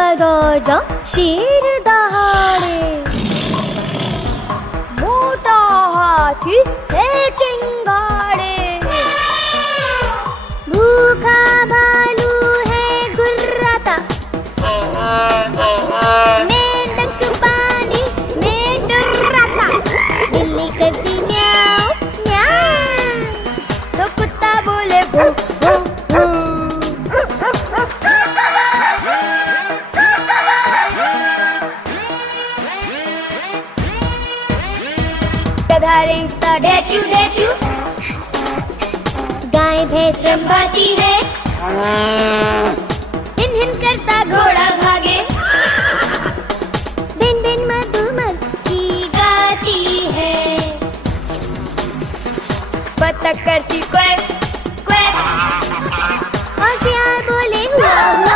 का राजा शेर दहाड़े। मोटा हाथी है चिंगाड़े, भूखा भालू है गुर्राता, मेंढक पानी में डुर्राता, बिल्ली करती म्याऊं म्याऊं, तो कुत्ता बोले भू भू भू। गधा रेंगता ढेचू ढेचू, गाय भैंस रंभाती है, हिन हिन करता घोड़ा भागे, बिन बिन मधुमक्खी गाती है, बतख करती क्वैक क्वैक, और सियार बोले हुआ हुआ।